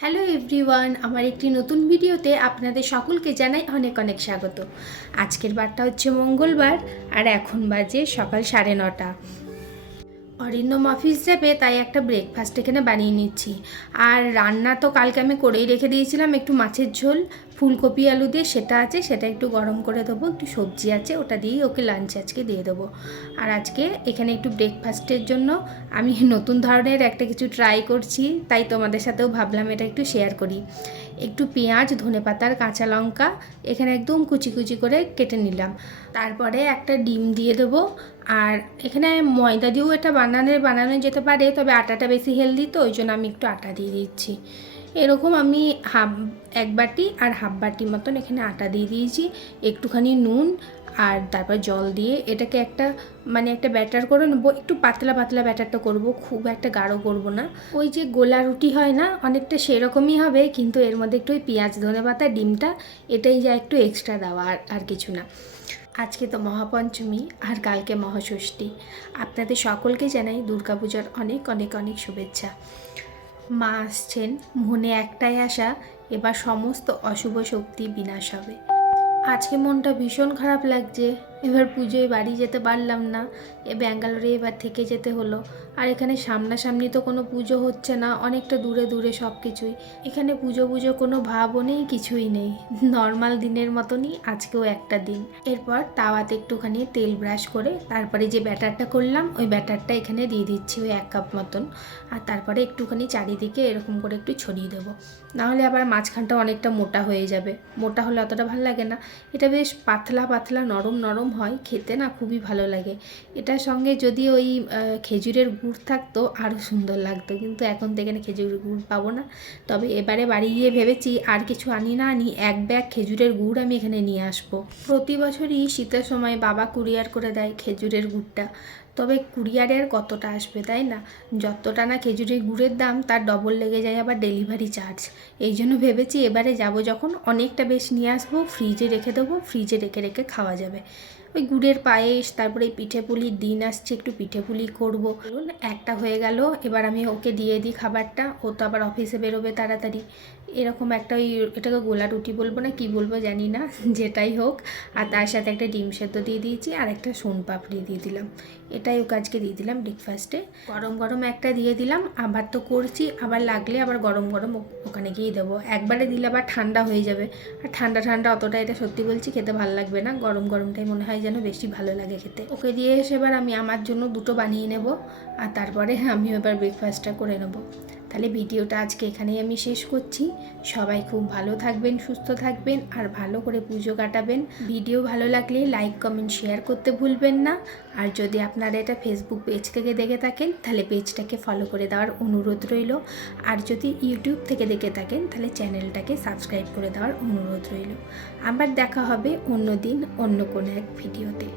Hello everyone, আমার একটি নতুন ভিডিওতে আপনাদের সকলকে জানাই অনেক অনেক স্বাগত। আজকের বারটা হচ্ছে মঙ্গলবার আর এখন বাজে সকাল 9:30। অরিন্দম অফিস যাবে, তাই একটা ব্রেকফাস্ট এখানে বানিয়ে নিচ্ছি। আর রান্না তো কালকে আমি করেই রেখে দিয়েছিলাম, একটু মাছের ঝোল ফুলকপি আলু দিয়ে সেটা আছে, সেটা একটু গরম করে দেবো। একটু সবজি আছে, ওটা দিয়েই ওকে লাঞ্চে আজকে দিয়ে দেবো। আর আজকে এখানে একটু ব্রেকফাস্টের জন্য আমি নতুন ধরনের একটা কিছু ট্রাই করছি, তাই তোমাদের সাথেও ভাবলাম এটা একটু শেয়ার করি। একটু পেঁয়াজ, ধনেপাতার, কাঁচা লঙ্কা এখানে একদম কুচি কুচি করে কেটে নিলাম। তারপরে একটা ডিম দিয়ে দেবো। আর এখানে ময়দা দিয়েও এটা বানানো যেতে পারে, তবে আটাটা বেশি হেলদি, তো ওই জন্য আমি একটু আটা দিয়ে দিচ্ছি। এরকম আমি এক বাটি আর হাফ বাটি মতন এখানে আটা দিয়ে দিয়েছি, একটুখানি নুন আর তারপর জল দিয়ে এটাকে একটা ব্যাটার করে নেবো। একটু পাতলা পাতলা ব্যাটারটা করব, খুব একটা গাঢ় করব না। ওই যে গোলা রুটি হয় না, অনেকটা সেরকমই হবে, কিন্তু এর মধ্যে একটু ওই পেঁয়াজ, ধনেপাতা, ডিমটা এটাই যা একটু এক্সট্রা দেওয়া, আর কিছু না। আজকে তো মহাপঞ্চমী আর কালকে মহাষষ্ঠী। আপনাদের সকলকে জানাই দুর্গাপূজার অনেক অনেক অনেক শুভেচ্ছা। মা আসছেন, মনে একটাই আশা, এবার সমস্ত অশুভ শক্তি বিনাশ হবে। আজকে মনটা ভীষণ খারাপ লাগছে, এবার পুজোয় বাড়ি যেতে পারলাম না, ব্যাঙ্গালোরে এবার থেকে যেতে হলো। আর এখানে সামনাসামনি তো কোনো পুজো হচ্ছে না, অনেকটা দূরে দূরে সব কিছুই। এখানে পুজো কোনো ভাবও নেই, কিছুই নেই, নর্মাল দিনের মতনই আজকেও একটা দিন। এরপর তাওয়াতে একটুখানি তেল ব্রাশ করে তারপরে যে ব্যাটারটা করলাম ওই ব্যাটারটা এখানে দিয়ে দিচ্ছি, ওই 1 কাপ মতন। আর তারপরে একটুখানি চারিদিকে এরকম করে একটু ছড়িয়ে দেবো, নাহলে আবার মাঝখানটা অনেকটা মোটা হয়ে যাবে। মোটা হলে অতটা ভালো লাগে না, এটা বেশ পাতলা পাতলা নরম নরম হয়, খেতে না খুবই ভালো লাগে। এটার সঙ্গে যদি ওই খেজুরের গুড় থাকতো আরও সুন্দর লাগতো, কিন্তু এখন তো এখানে খেজুরের গুড় পাবো না। তবে এবারে বাড়ি গিয়ে ভেবেছি আর কিছু আনি না আনি, 1 ব্যাগ খেজুরের গুড় আমি এখানে নিয়ে আসবো। প্রতি বছরই শীতের সময় বাবা কুরিয়ার করে দেয় খেজুরের গুড়টা, তবে কুরিয়ারের কতটা আসবে, তাই না? যতটা না খেজুরের গুড়ের দাম তার ডবল লেগে যায় আবার ডেলিভারি চার্জ। এই জন্য ভেবেছি এবারে যাব যখন অনেকটা বেশ নিয়ে আসবো, ফ্রিজে রেখে দেবো, ফ্রিজে রেখে রেখে খাওয়া যাবে। ওই গুড়ের পায়েস, তারপরে পিঠে পুলির দিন আসছে, একটু পিঠে পুলি করবো। বলুন, একটা হয়ে গেল, এবার আমি ওকে দিয়ে দিই খাবারটা, ও তো আবার অফিসে বেরোবে তাড়াতাড়ি। এরকম একটা ওই এটাকে গোলা রুটি বলবো না কি বলবো জানি না, যেটাই হোক। আর তার সাথে একটা ডিম সেদ্ধ দিয়ে দিয়েছি আর একটা সোন পাপড়ি দিয়ে দিলাম। এটাই ওকে আজকে দিয়ে দিলাম ব্রেকফাস্টে। গরম গরম একটা দিয়ে দিলাম, আবার তো করছি, আবার লাগলে আবার গরম গরম ওখানে গিয়ে দেবো। একবারে দিলে আবার ঠান্ডা হয়ে যাবে, আর ঠান্ডা ঠান্ডা অতটা এটা সত্যি বলছি খেতে ভালো লাগবে না, গরম গরমটাই মনে হয় যেন বেশি ভালো লাগে খেতে। ওকে দিয়ে এসে এবার আমি আমার জন্য 2টো বানিয়ে নেব, আর তারপরে আমি এবার ব্রেকফাস্টটা করে নেব। তাহলে ভিডিওটা আজকে এখানেই আমি শেষ করছি। সবাই খুব ভালো থাকবেন, সুস্থ থাকবেন, আর ভালো করে পুজো কাটাবেন। ভিডিও ভালো লাগলে লাইক, কমেন্ট, শেয়ার করতে ভুলবেন না। আর যদি আপনারা এটা ফেসবুক পেজ থেকে দেখে থাকেন তাহলে পেজটাকে ফলো করে দেওয়ার অনুরোধ রইল। আর যদি ইউটিউব থেকে দেখে থাকেন তাহলে চ্যানেলটাকে সাবস্ক্রাইব করে দেওয়ার অনুরোধ রইল। আবার দেখা হবে অন্য দিন অন্য কোনো এক ভিডিওতে।